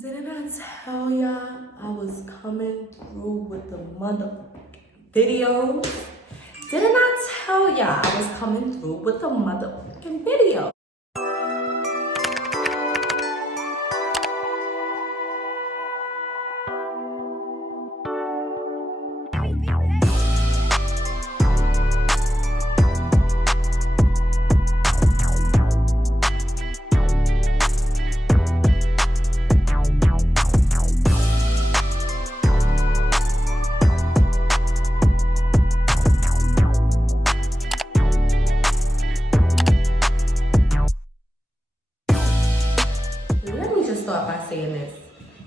Didn't I tell y'all I was coming through with the mother video? Didn't I tell y'all I was coming through with the motherfucking video? Let me just start by saying this.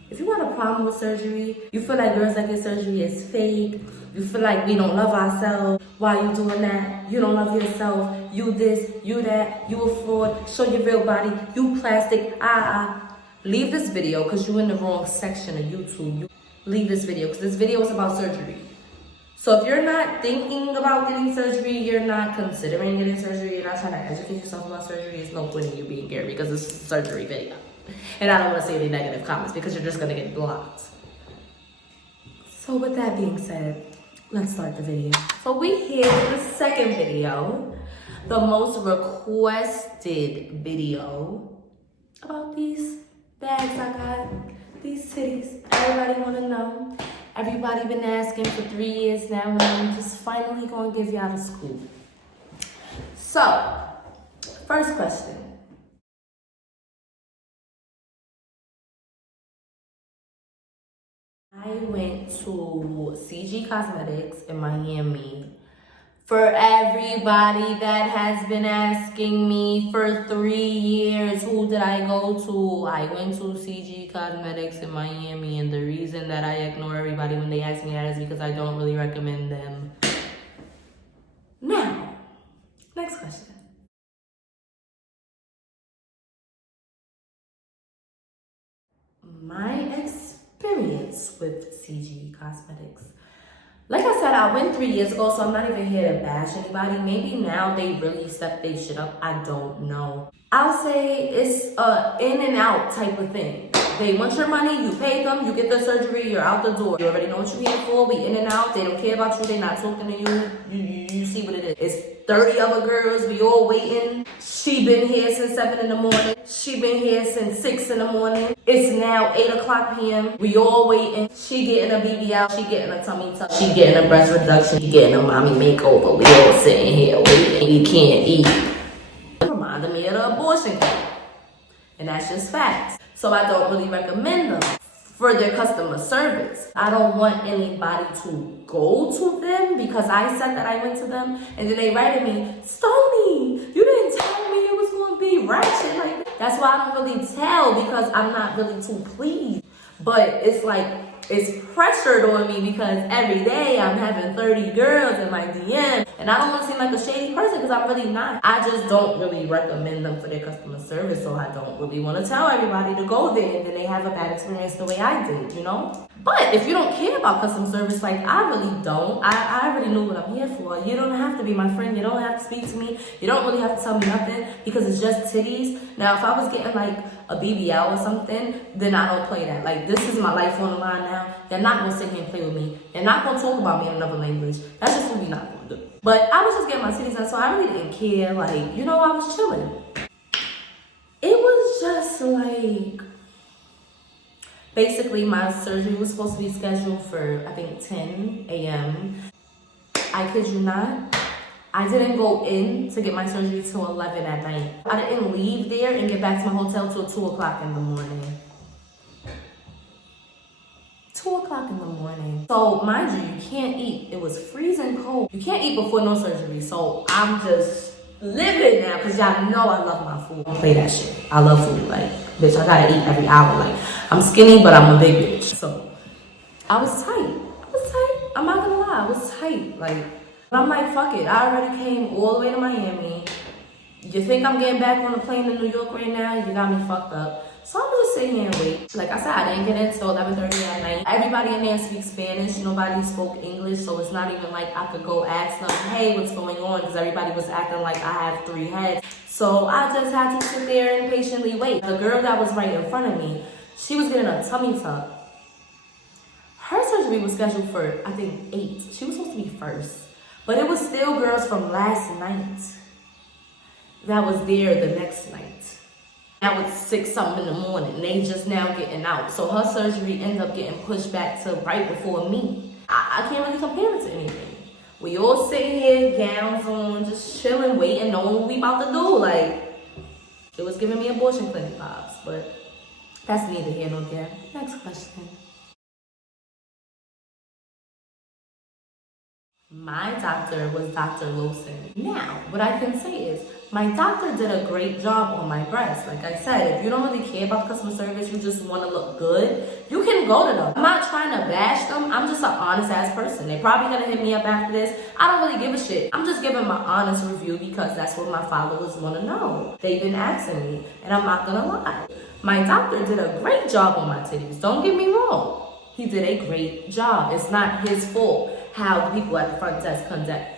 If you got a problem with surgery, you feel like girls that get surgery is fake, you feel like we don't love ourselves, why you doing that? You don't love yourself, you this, you that, you a fraud, show your real body, you plastic, leave this video because you're in the wrong section of YouTube. Leave this video because this video is about surgery. So if you're not thinking about getting surgery, you're not considering getting surgery, you're not trying to educate yourself about surgery, there's no point in you being here because it's a surgery video. And I don't want to see any negative comments because you're just going to get blocked. So with that being said, let's start the video. So we here with the second video, the most requested video about these bags I got, these titties. Everybody want to know. Everybody been asking for 3 years now, and I'm just finally going to give y'all the scoop. So, first question. I went to CG Cosmetics in Miami. For everybody that has been asking me for 3 years, who did I go to? I went to CG Cosmetics in Miami, and the reason that I ignore everybody when they ask me that is because I don't really recommend them. Now, next question. My experience with CG Cosmetics. Like I said, I went 3 years ago, so I'm not even here to bash anybody. Maybe now they really stepped their shit up. I don't know. I'll say it's a in and out type of thing. They want your money, you pay them, you get the surgery, you're out the door. You already know what you're here for. We in and out. They don't care about you. They're not talking to you. You see what it is. It's 30 other girls. We all waiting. She been here since 7 in the morning. She been here since 6 in the morning. It's now 8 o'clock p.m. We all waiting. She getting a BBL. She getting a tummy tuck. She getting a breast reduction. She getting a mommy makeover. We all sitting here waiting. We can't eat. It reminded me of the abortion clinic. And that's just facts. So I don't really recommend them for their customer service. I don't want anybody to go to them because I said that I went to them and then they write to me, Stony, you didn't tell me it was going to be ratchet like that. That's why I don't really tell because I'm not really too pleased. But it's like, it's pressured on me because every day I'm having 30 girls in my DM and I don't want to seem like a shady person because I'm really not. I just don't really recommend them for their customer service, so I don't really want to tell everybody to go there and then they have a bad experience the way I did, you know? But if you don't care about customer service, like I really don't, I already know what I'm here for. You don't have to be my friend. You don't have to speak to me. You don't really have to tell me nothing because it's just titties. Now, if I was getting like a BBL or something, then I don't play that. Like, this is my life on the line now. You're not going to sit here and play with me. You're not going to talk about me in another language. That's just what we're not going to do. But I was just getting my titties done, so I really didn't care. Like, you know, I was chilling. It was just like, basically my surgery was supposed to be scheduled for, I think, 10 a.m. I kid you not. I didn't go in to get my surgery till 11 at night. I didn't leave there and get back to my hotel till 2 o'clock in the morning. 2 o'clock in the morning. So mind you, you can't eat. It was freezing cold. You can't eat before no surgery. So I'm just living now because y'all know I love my food. Don't play that shit. I love food. Like, bitch, I gotta eat every hour. Like, I'm skinny, but I'm a big bitch. So I was tight. I'm not gonna lie. I was tight. Like, I'm like, fuck it. I already came all the way to Miami. You think I'm getting back on the plane to New York right now? You got me fucked up. So I'm just sitting here and wait. Like I said, I didn't get in until 11:30 at night. Everybody in there speaks Spanish. Nobody spoke English. So it's not even like I could go ask them, hey, what's going on? Because everybody was acting like I have 3 heads. So I just had to sit there and patiently wait. The girl that was right in front of me, She was getting a tummy tuck. Her surgery was scheduled for, I think, 8. She was supposed to be first. But it was still girls from last night that was there the next night. Now it's 6 something in the morning. They just now getting out. So her surgery ended up getting pushed back to right before me. I can't really compare it to anything. We all sitting here, gowns on, just chilling, waiting, knowing what we about to do. Like, it was giving me abortion clinic vibes, but that's neither here nor there. Next question. My doctor was Dr. Wilson. Now, what I can say is, my doctor did a great job on my breast. Like I said, if you don't really care about customer service, you just want to look good, you can go to them. I'm not trying to bash them. I'm just an honest ass person. They're probably going to hit me up after this. I don't really give a shit. I'm just giving my honest review because that's what my followers want to know. They've been asking me, and I'm not going to lie. My doctor did a great job on my titties. Don't get me wrong. He did a great job. It's not his fault how the people at the front desk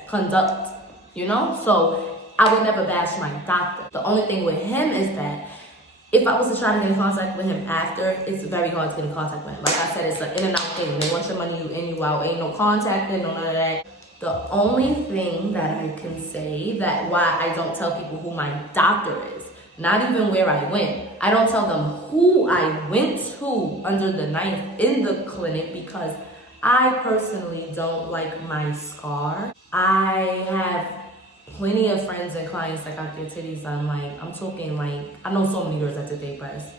conduct, you know? So I would never bash my doctor. The only thing with him is that if I was to try to get in contact with him after, it's very hard to get in contact with him. Like I said, it's an in and out thing. They want your money, you in, you out. Ain't no contacting, no none of that. The only thing that I can say that why I don't tell people who my doctor is, not even where I went. I don't tell them who I went to under the knife in the clinic because I personally don't like my scar. I have plenty of friends and clients that got their titties done. Like, I'm talking like, I know so many girls that did their breasts.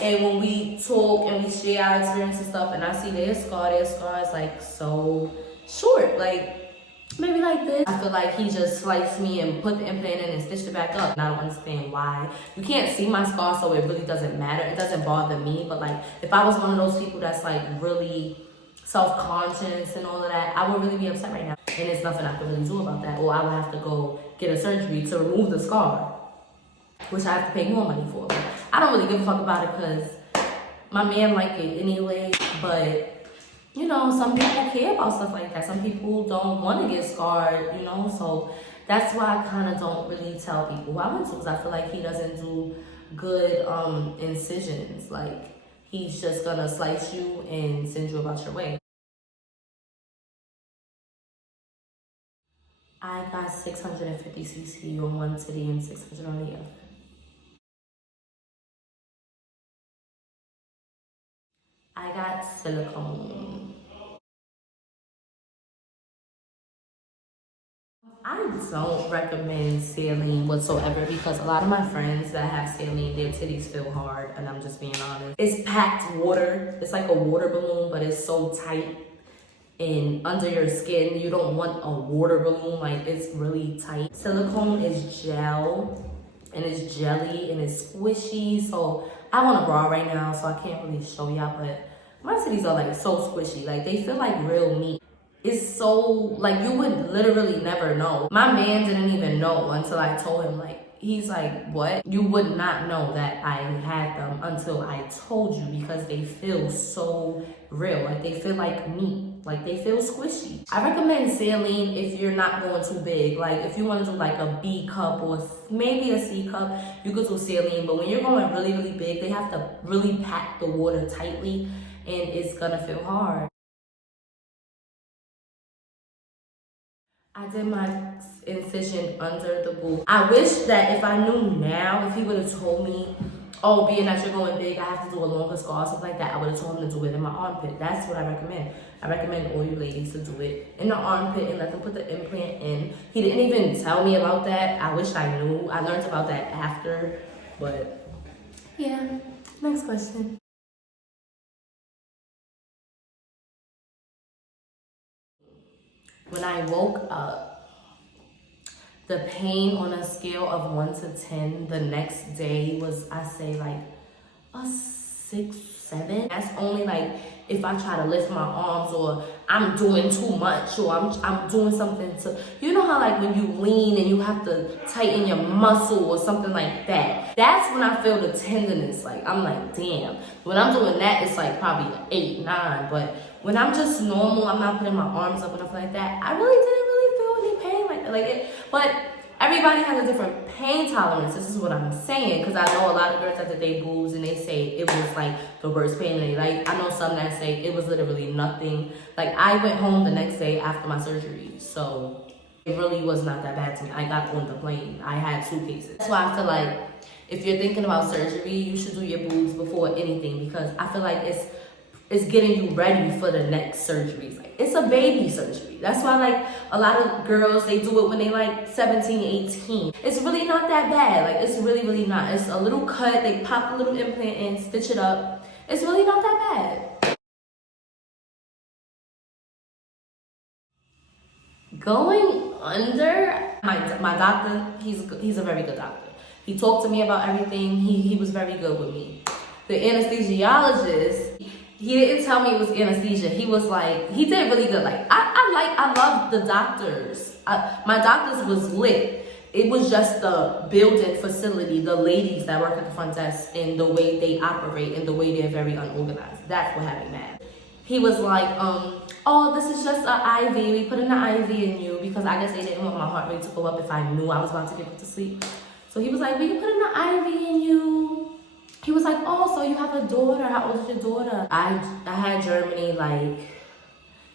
And when we talk and we share our experience and stuff, and I see their scar is like so short. Like, maybe like this. I feel like he just sliced me and put the implant in and stitched it back up. And I don't understand why. You can't see my scar, so it really doesn't matter. It doesn't bother me. But like, if I was one of those people that's like really self-conscious and all of that, I would really be upset right now. And there's nothing I can really do about that. Or I would have to go get a surgery to remove the scar, which I have to pay more money for. But I don't really give a fuck about it because my man like it anyway. But you know, some people care about stuff like that. Some people don't want to get scarred, you know? So that's why I kind of don't really tell people who I went to, because I feel like he doesn't do good incisions. Like, he's just gonna slice you and send you about your way. I got 650 cc on one titty and 600 on the other. I got silicone. I don't recommend saline whatsoever because a lot of my friends that have saline, their titties feel hard, and I'm just being honest. It's packed water. It's like a water balloon, but it's so tight and under your skin. You don't want a water balloon, like it's really tight. Silicone is gel and it's jelly and it's squishy. So I want a bra right now, so I can't really show y'all, but my titties are like so squishy. Like, they feel like real meat. It's so, like, you would literally never know. My man didn't even know until I told him. Like, he's like, what? You would not know that I had them until I told you, because they feel so real. Like, they feel like meat. Like, they feel squishy. I recommend saline if you're not going too big. Like, if you want to do like a B cup or maybe a C cup, you could do saline. But when you're going really, really big, they have to really pack the water tightly, and it's gonna feel hard. I did my incision under the boob. I wish that if I knew now, if he would have told me, oh, being that you're going big, I have to do a longer scar or something like that, I would have told him to do it in my armpit. That's what I recommend. I recommend all you ladies to do it in the armpit and let them put the implant in. He didn't even tell me about that. I wish I knew. I learned about that after, but yeah. Next question. When I woke up, the pain on a scale of 1 to 10 the next day was, I say, like a 6, 7. That's only like if I try to lift my arms, or I'm doing too much, or I'm doing something to, you know how like when you lean and you have to tighten your muscle or something like that. That's when I feel the tenderness. Like, I'm like, damn. When I'm doing that, it's like probably an 8, 9. But when I'm just normal, I'm not putting my arms up and stuff like that, I really didn't really feel any pain like that. But Everybody has a different pain tolerance. This is what I'm saying, because I know a lot of girls that did their boobs and they say it was like the worst pain in their life. I know some that say it was literally nothing. Like, I went home the next day after my surgery, so it really was not that bad to me. I got on the plane. I had 2 cases. That's why I feel like if you're thinking about surgery, you should do your boobs before anything, because I feel like it's getting you ready for the next surgeries. Like, it's a baby surgery. That's why, like, a lot of girls, they do it when they like 17, 18. It's really not that bad. Like, it's really, really not. It's a little cut. They pop a little implant in, stitch it up. It's really not that bad. Going under, my doctor, he's a very good doctor. He talked to me about everything. He was very good with me. The anesthesiologist, he didn't tell me it was anesthesia. He was like, he did really good. Like, I love the doctors. My doctors was lit. It was just the building facility, the ladies that work at the front desk, and the way they operate and the way they're very unorganized. That's what had me mad. He was like, oh, this is just an IV. We put in an IV in you, because I guess they didn't want my heart rate to go up if I knew I was about to get to sleep. So he was like, we can put in an IV in you. He was like, oh, so you have a daughter. How old is your daughter? I had Germany, like,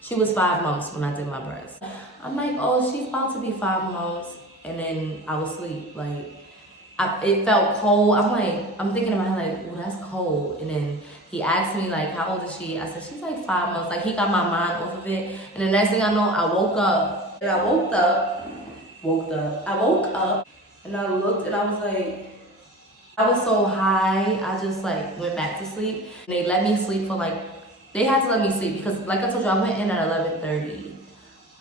she was 5 months when I did my breast. I'm like, oh, she's about to be 5 months. And then I was asleep. Like, it felt cold. I'm thinking in my head, like, oh, that's cold. And then he asked me, like, how old is she? I said, she's like 5 months. Like, he got my mind off of it. And the next thing I know, I woke up. And I woke up. And I looked and I was like, I was so high, I just like went back to sleep. And they let me sleep for like, they had to let me sleep because, like I told you, I went in at 11:30.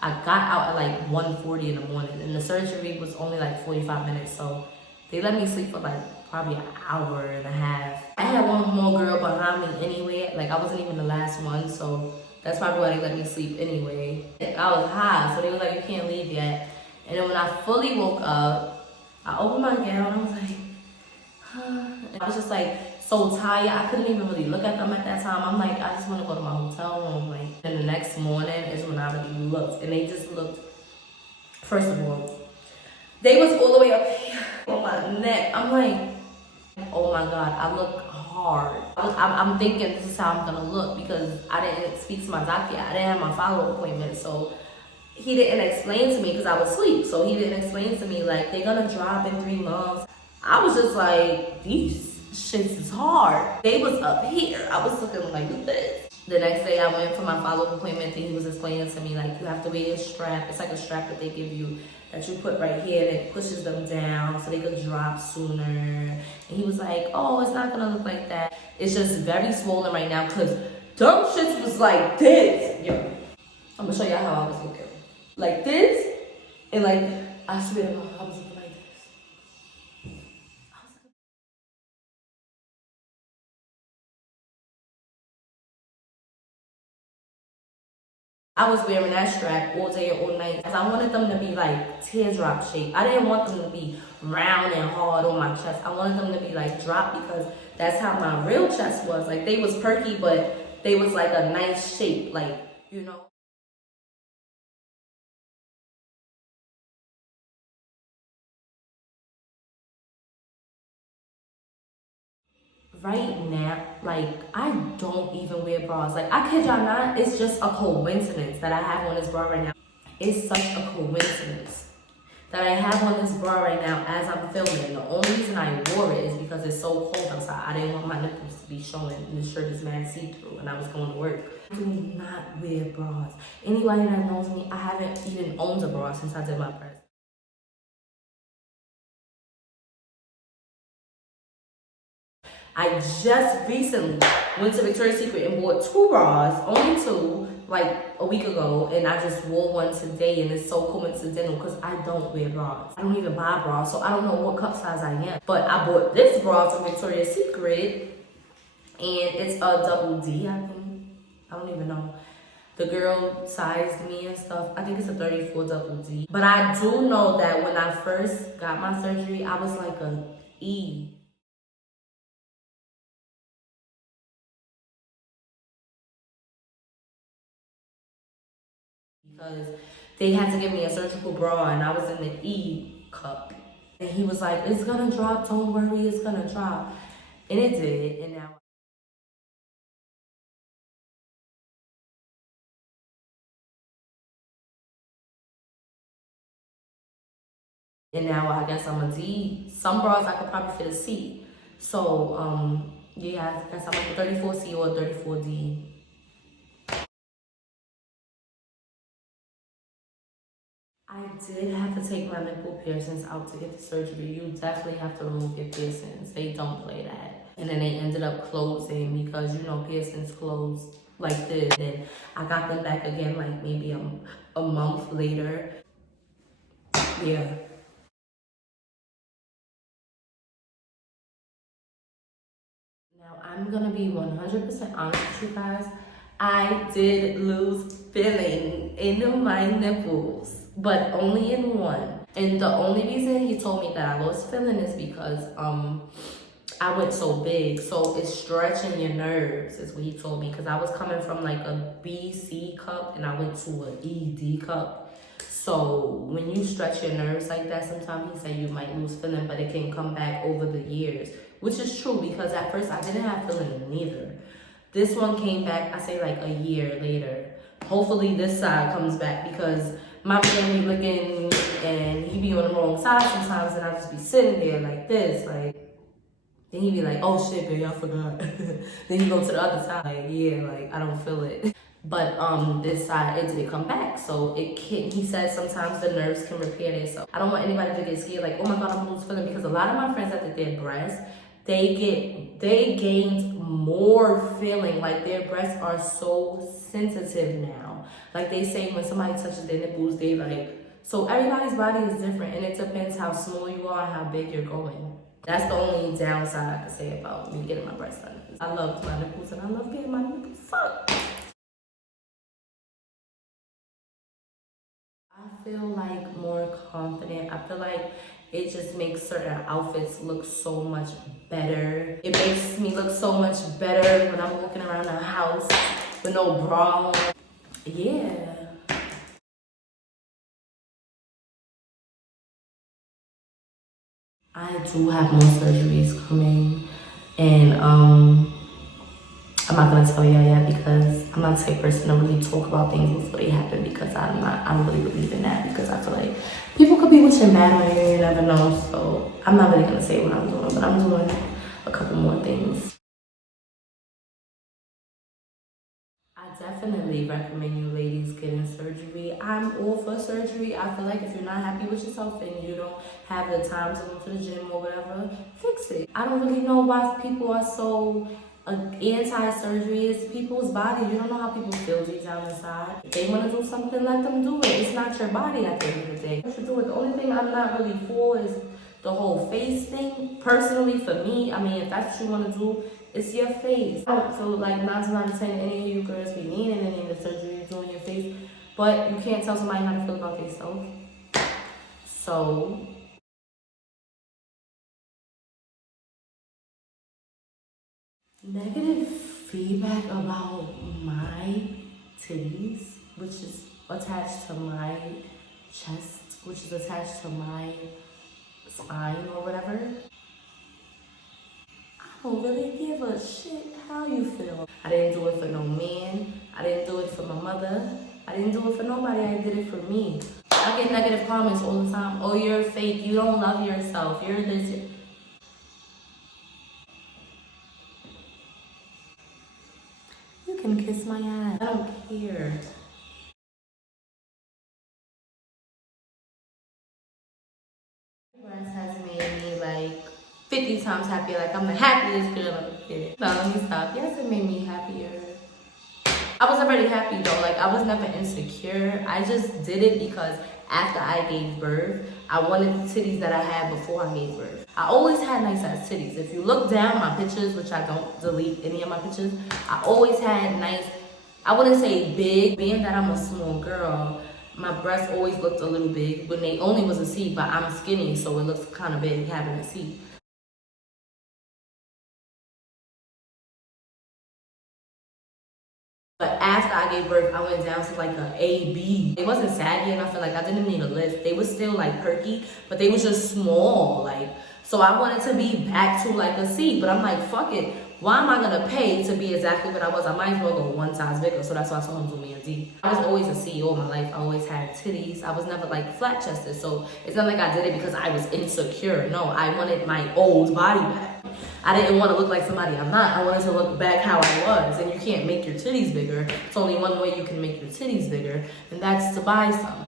I got out at like 1:40 in the morning, and the surgery was only like 45 minutes. So they let me sleep for like probably an hour and a half. I had one more girl behind me anyway. Like, I wasn't even the last one, so that's probably why they let me sleep anyway. I was high, so they was like, you can't leave yet. And then when I fully woke up, I opened my gown. I was like, and I was just like so tired. I couldn't even really look at them at that time. I'm like, I just want to go to my hotel room. Like, and the next morning is when I really looked, and they just looked. First of all, they was all the way up here on my neck. I'm like, oh my God, I look hard. I'm thinking this is how I'm gonna look, because I didn't speak to my doctor yet. I didn't have my follow-up appointment, so he didn't explain to me because I was asleep. So he didn't explain to me like they're gonna drop in 3 months. I was just like, these shits is hard. They was up here. I was looking like this. The next day I went for my follow-up appointment, and he was explaining to me like, you have to wear a strap. It's like a strap that they give you that you put right here that pushes them down so they could drop sooner. And he was like, oh, it's not gonna look like that. It's just very swollen right now because dumb shits was like this. Yo, I'm gonna show y'all how I was looking. Like this, and like, I swear to God, I was looking like this. I was wearing that strap all day and all night because I wanted them to be like teardrop shaped. I didn't want them to be round and hard on my chest. I wanted them to be like drop, because that's how my real chest was. Like, they was perky, but they was like a nice shape, like, you know. Right now, like, I don't even wear bras. Like, I kid y'all not, it's just a coincidence that I have on this bra right now. It's such a coincidence that I have on this bra right now as I'm filming. The only reason I wore it is because it's so cold outside. I didn't want my nipples to be showing, and the shirt is mad see-through, and I was going to work. I do not wear bras. Anybody that knows me, I haven't even owned a bra since I did my breast. I just recently went to Victoria's Secret and bought 2 bras, only 2, like a week ago, and I just wore one today, and it's so coincidental because I don't wear bras. I don't even buy bras, so I don't know what cup size I am. But I bought this bra from Victoria's Secret, and it's a double D, I think. I don't even know. The girl sized me and stuff. I think it's a 34 double D. But I do know that when I first got my surgery, I was like a E. Because they had to give me a surgical bra, and I was in the E cup. And he was like, it's gonna drop, don't worry, it's gonna drop. And it did, and now I guess I'm a D. Some bras I could probably fit a C. So, yeah, I guess I'm like a 34C or a 34D. I did have to take my nipple piercings out to get the surgery. You definitely have to remove your piercings. They don't play that. And then they ended up closing because, piercings close like this. And I got them back again like maybe a month later. Yeah. Now, I'm gonna be 100% honest with you guys. I did lose feeling in my nipples, but only in one. And the only reason he told me that I lost feeling is because I went so big. So it's stretching your nerves is what he told me. Because I was coming from like a BC cup and I went to an ED cup. So when you stretch your nerves like that, sometimes he said you might lose feeling, but it can come back over the years. Which is true because at first I didn't have feeling neither. This one came back, I say like a year later. Hopefully this side comes back because my man be looking and he be on the wrong side sometimes and I just be sitting there like this, like, then he be like, oh shit, baby, I forgot. Then you go to the other side, like, yeah, like, I don't feel it. But this side, it did come back. So it can, he says sometimes the nerves can repair themselves. I don't want anybody to get scared, like, oh my God, I'm gonna lose feeling. Because a lot of my friends that did their breasts, they gained more feeling. Like their breasts are so sensitive now. Like they say when somebody touches their nipples, they like, so everybody's body is different and it depends how small you are and how big you're going. That's the only downside I could say about me getting my breasts done. I love my nipples and I love getting my nipples fucked. I feel like more confident. I feel like it just makes certain outfits look so much better. It makes me look so much better when I'm walking around the house with no bra on. Yeah. I do have more surgeries coming and I'm not gonna tell y'all yet because I'm not the type of person to really talk about things before they happen because I don't really believe in that because I feel like people could be wishing bad on you, you never know. So I'm not really gonna say what I'm doing, but I'm doing a couple more things. I definitely recommend you ladies getting surgery. I'm all for surgery. I feel like if you're not happy with yourself and you don't have the time to go to the gym or whatever, fix it. I don't really know why people are so anti-surgery. It's people's body. You don't know how people feel deep down inside. If they want to do something, let them do it. It's not your body at the end of the day. You should do it. The only thing I'm not really for is the whole face thing. Personally, for me, I mean, if that's what you want to do, it's your face. I don't feel like 9 to 9 to 10 any of you girls be needing any of the surgery you do on your face, but you can't tell somebody how to feel about themselves. So, negative feedback about my titties, which is attached to my chest, which is attached to my spine or whatever. I don't really give a shit how you feel. I didn't do it for no man. I didn't do it for my mother. I didn't do it for nobody. I did it for me. I get negative comments all the time. Oh, you're fake. You don't love yourself. You're this. You can kiss my ass. I don't care. Breast has made me like 50 times happier. Like I'm the happiest girl on the planet. No, let me stop. Yes, it made me happier. I was already happy though. Like I was never insecure. I just did it because after I gave birth, I wanted the titties that I had before I gave birth. I always had nice ass titties. If you look down my pictures, which I don't delete any of my pictures, I always had nice, I wouldn't say big, being that I'm a small girl, my breasts always looked a little big when they only was a C, but I'm skinny, so it looks kind of big having a C. But after I gave birth, I went down to like an AB. It wasn't saggy or nothing, like I didn't need a lift. They was still like perky, but they was just small, like, so I wanted to be back to like a C, but I'm like, fuck it. Why am I gonna pay to be exactly what I was? I might as well go one size bigger, so that's why I told him to do me a D. I was always a C all my life. I always had titties. I was never like flat chested, so it's not like I did it because I was insecure. No, I wanted my old body back. I didn't want to look like somebody I'm not. I wanted to look back how I was, and you can't make your titties bigger. It's only one way you can make your titties bigger, and that's to buy some.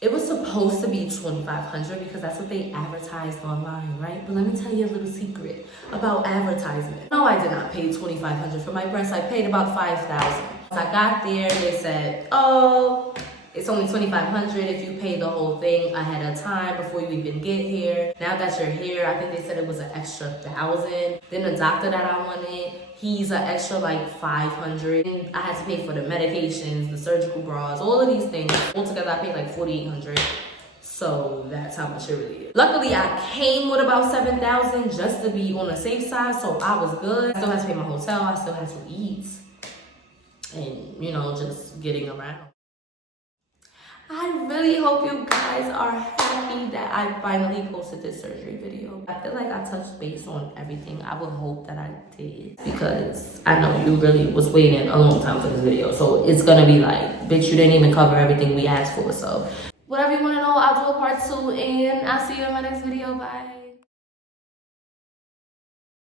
It was supposed to be $2,500 because that's what they advertised online, right? But let me tell you a little secret about advertisement. No, I did not pay $2,500 for my breasts. I paid about $5,000. Once I got there, they said, oh, it's only $2,500 if you pay the whole thing ahead of time before you even get here. Now that you're here, I think they said it was an extra $1,000. Then the doctor that I wanted, he's an extra like $500. I had to pay for the medications, the surgical bras, all of these things. Altogether, I paid like $4,800. So that's how much it really is. Luckily, I came with about $7,000 just to be on the safe side, so I was good. I still had to pay my hotel. I still had to eat, and you know, just getting around. I really hope you guys are happy that I finally posted this surgery video. I feel like I touched base on everything. I would hope that I did, because I know you really was waiting a long time for this video. So it's gonna be like, bitch, you didn't even cover everything we asked for. So whatever you wanna know, I'll do a part 2, and I'll see you in my next video. Bye.